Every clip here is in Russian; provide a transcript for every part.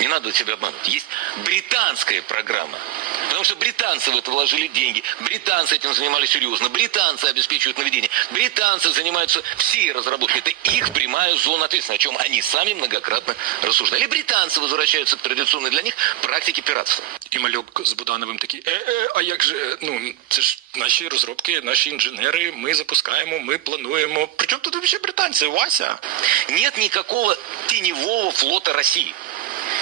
Не надо себя обманывать. Есть британская программа. Потому что британцы в это вложили деньги. Британцы этим занимались серьезно. Британцы обеспечивают наведение. Британцы занимаются всей разработкой. Это их прямая зона ответственности, о чем они сами многократно рассуждали. Британцы возвращаются к традиционной для них практике пиратства. І малюк з Будановим такий, е, е, а як же, ну, це ж наші розробки, наші інженери, ми запускаємо, ми плануємо. Причому тут взагалі британці, Вася? Нет никакого теневого флота России.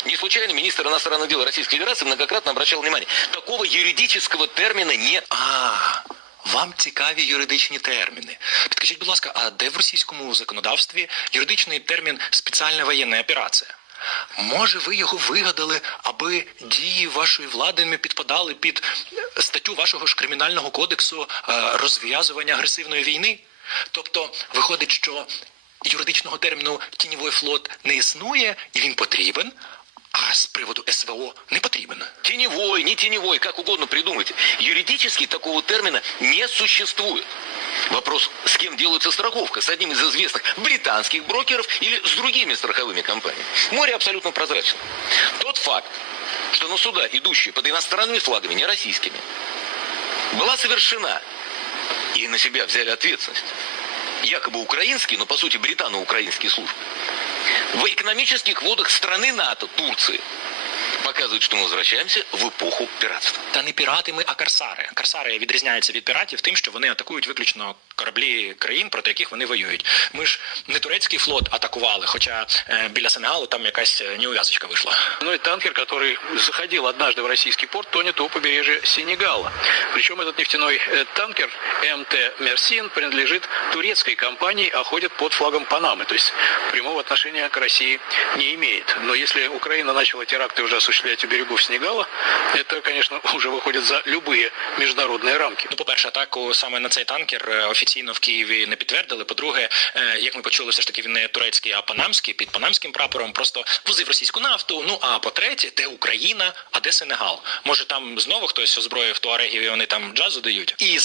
Не случайно министр иностранных дел Российской Федерации многократно обращал внимание. Такого юридического термина нет. А, вам цікаві юридичні терміни. Підкажіть, будь ласка, а де в російському законодавстві юридичний термін спеціальна воєнна операція? Може, ви його вигадали, аби дії вашої влади не підпадали під статтю вашого ж кримінального кодексу е, розв'язування агресивної війни? Тобто, виходить, що юридичного терміну тіньовий флот не існує і він потрібен, з приводу СВО не потрібен. Теневой, не теневой, как угодно придумайте. Юридически такого термина не существует. Вопрос, с кем делается страховка? С одним из известных британских брокеров или с другими страховыми компаниями? Море абсолютно прозрачно. Тот факт, что на суда, идущие под иностранными флагами, не российскими, была совершена и на себя взяли ответственность якобы украинские, но по сути британо-украинские службы, в экономических водах страны НАТО, Турции, показывает, что мы возвращаемся в эпоху пиратства. Та не пірати ми, а корсари. Корсари відрізняються від піратів тим, що вони атакують виключно кораблі країн, проти яких вони воюють. Ми ж не турецький флот атакували, хоча е, біля Сенегалу там якась е, неув'язочка вийшла. Ну и танкер, который заходил однажды в российский порт, тонет у побережья Сенегала. Причем этот нефтяной э, танкер МТ «Мерсин» принадлежит турецкой компании, а ходит под флагом Панамы. То есть прямого отношения к России не имеет. Но если Украина начала теракты уже осуществлять у берегов Сенегала, это, конечно, уже выходит за любые международные рамки. Ну, по-перше, атаку саме на цей танкер е, офіційно в Києві не підтвердили. По-друге, е, як ми почули, все ж таки він не турецький, а панамський під панамським прапором. Просто возив російську нафту. Ну а по-третє, де Україна, а де Сенегал? Може там знову хтось озброїв туарегів і вони там джазу дають? І